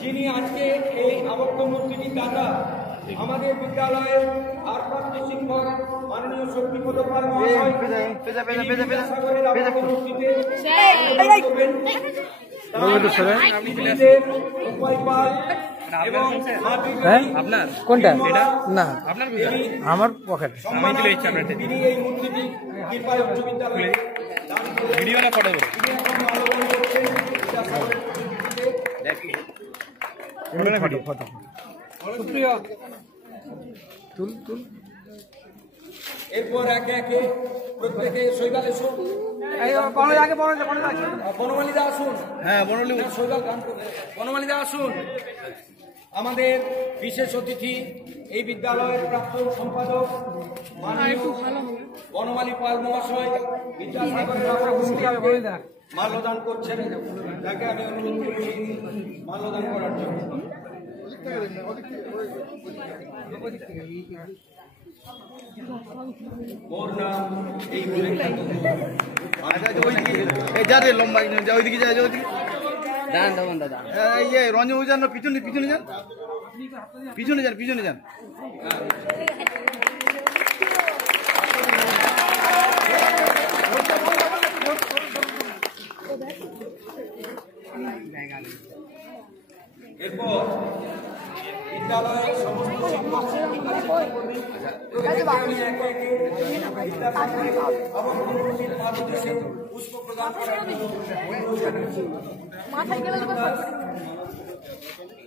যিনি আজকে এই আবক্ষ মূর্তিটির দাতা আমাদের বিদ্যালয়ের ভারপ্রাপ্ত শিক্ষক মাননীয় শক্তিপদ পাল মহাশয় আপনার কোনটা না আমার পকেট তিনি এই মূর্তিটি কৃপায় উচ্চ বিদ্যালয়ে ভিডিওটা ফটো ফটো সুপ্রিয় তুল তুল এরপর একে একে প্রত্যেকে শৈবাল এসো বনমালীদা আসুন। হ্যাঁ শৈবাল গান করবে। বনমালীদা আসুন। আমাদের বিশেষ অতিথি এই বিদ্যালয়ের প্রাক্তন সম্পাদক মাননীয় বনমালী পাল মহাশয় বিদ্যাসাগরের মাল্যদান করছেন। তাকে আমি অনুরোধ করছি মাল্যদান করার জন্য। ওর নাম এই লম্বা যা ওইদিকে যা ওইদিকে দাদা ইয়ে রঞ্জন যান পিছনে পিছনে যান পিছনে যান পিছনে যান এরপর বিদ্যালয়ের সমস্ত শিক্ষক পুষ্প প্রদান করার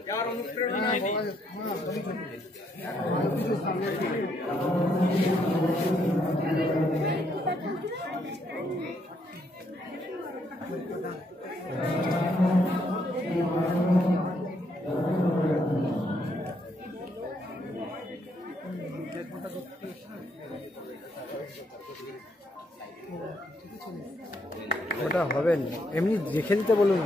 যার অনুপ্রেরণা ওটা হবে না, এমনি দেখে দিতে বলুন।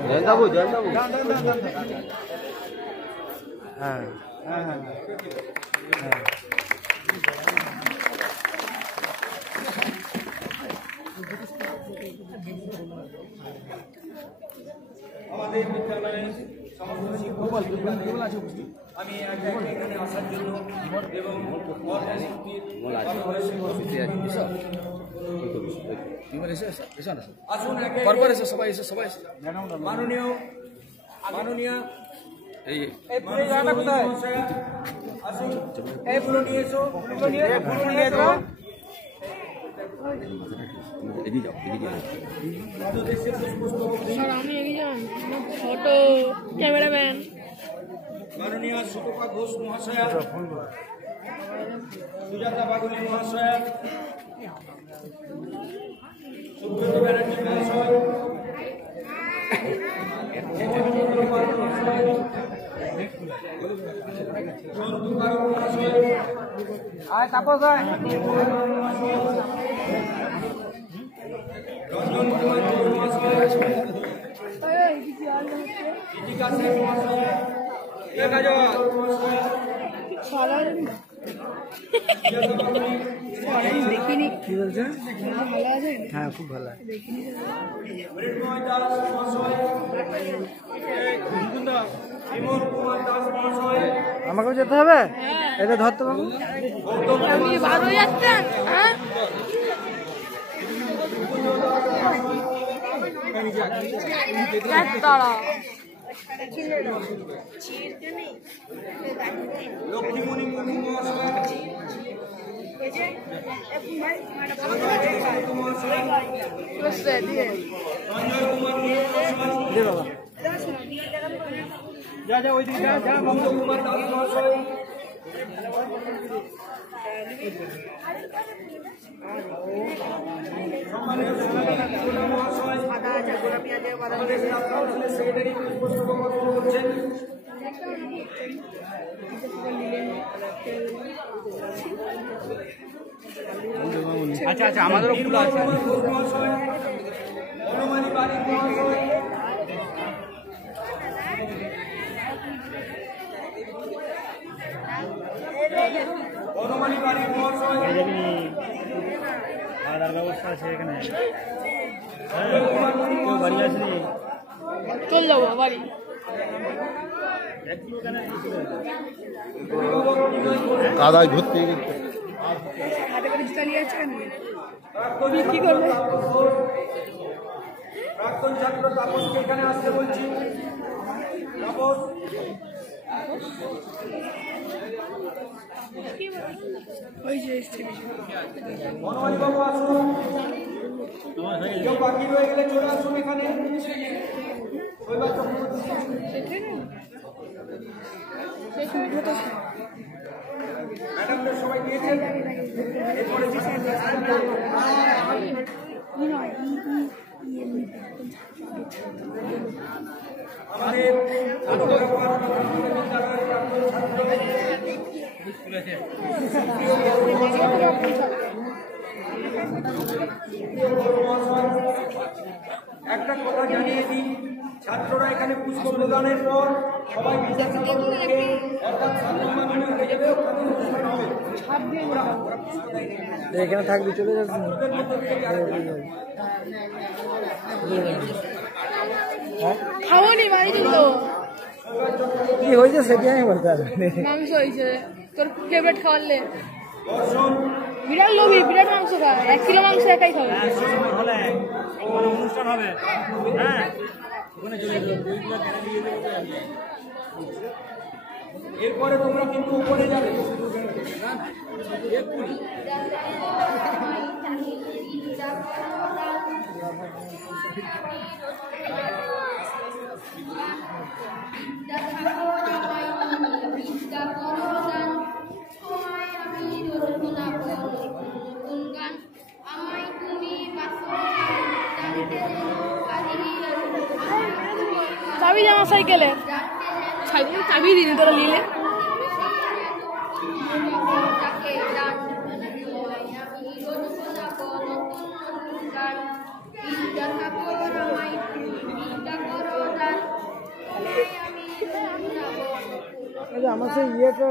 হ্যাঁ হ্যাঁ হ্যাঁ আমাদের বিদ্যালয়ের সমস্ত শিক্ষক আমি এখানে আসার জন্য এবং আসুন মাননীয় মাননীয় আসুন এগুলো নিয়ে এসো ফটো ক্যামেরাম্যান মাননীয় সুতপা ঘোষ মহাশয়া, সুজাতা বাগুলি মহাশয়া, সুব্রত ব্যানার্জি মহাশয়, সন্তু কারক মহাশয়, রঞ্জন কুমার মহাশয়, দীপিকা সেন মহাশয়, দেখিনি কি বলছেন? ভালো আছেন? হ্যাঁ খুব ভালো। মৃন্ময় দাস মহাশয়, বিমল কুমার দাস মহাশয়, আমাকেও যেতে হবে? এটা ধরতে পারবো? আপনি ভালো যাচ্ছেন? হ্যাঁ তারা লক্ষ্মীমণি মুর্মু মহাশয়, সঞ্জয় কুমার মুর্মু মহাশয়, যা যা ওইদিকে যা যা নন্দ কুমার দাস মহাশয়, আমাদের স্টাফ কাউন্সিলের সেক্রেটারি পুষ্পস্তবক অর্পণ করছেন। আচ্ছা আচ্ছা আমাদেরও ফুল আছে। মহাশয়, বনমালী বারিক মহাশয়, বনমালী বারিক মহাশয়, খাওয়ার ব্যবস্থা আছে এখানে। কেউ বাড়ি আসেনি? চল যাবো বাড়ি। কাদায় ঘুরতে গেছে। হাতে করে জুতা নিয়ে আছে কি করবে? প্রাক্তন ছাত্র তাপসকে এখানে আসতে বলছি। তাপস, ওই যে এসছে বনমালী বাবু আসুন। কেউ বাকি রয়ে গেলে চলে আসুন এখানে। শৈবাল চক্রবর্তী, ম্যাডামদের সবাই দিয়েছেন। এরপরে আমাদের বিদ্যালয়ের প্রাক্তন একটা কথা জানিয়ে দিই, ছাত্ররা এখানে পুষ্প প্রদানের পর সবাই বিদ্যাসাগরকে অর্থাৎ ছাত্রমান হয়ে যাবে, ওখানে অনুষ্ঠান হবে। এখানে থাকবি, চলে যাবি। খাওনি বাড়ি দিল কি হয়েছে সেটি আমি বলতে পারবো না। মাংস হয়েছে তোর ফেভারিট খাওয়ালে দর্শন বিরাট লোভী, বিরাট মাংস খায়, 1 কিলো মাংস একাই খাবে। হলে অনুষ্ঠান হবে, হ্যাঁ ওখানে চলে যাবো। এরপরে তোমরা কিন্তু উপরে যাবে। চাবি দে আমার সাইকেলে, চাবি দিনি তোরা নিলে। আচ্ছা আমার সেই ইয়েটা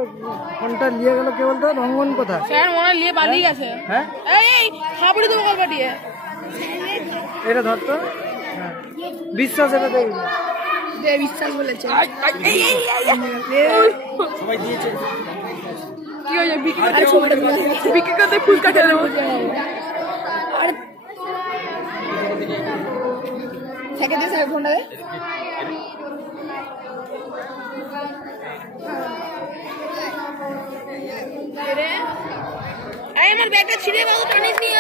ফোনটা নিয়ে গেল কে বলতো? রঙ্গন কোথায়? স্যার মনে হয় নিয়ে পালিয়ে গেছে। হ্যাঁ এই খাবড়ি দেবো কল পাঠিয়ে। এটা ধরতো, হ্যাঁ বিশ্বাস, এটা দেখবি। দে বিশ্বাস বলেছে। সবাই দিয়েছে। কি হয়েছে? বিক্রি করতে ফুচকা খেয়ে দেবো। আরে থেকে দিয়েছে ফোনটা। আমার ব্যাগটা ছিঁড়ে বাবু টানিস নি।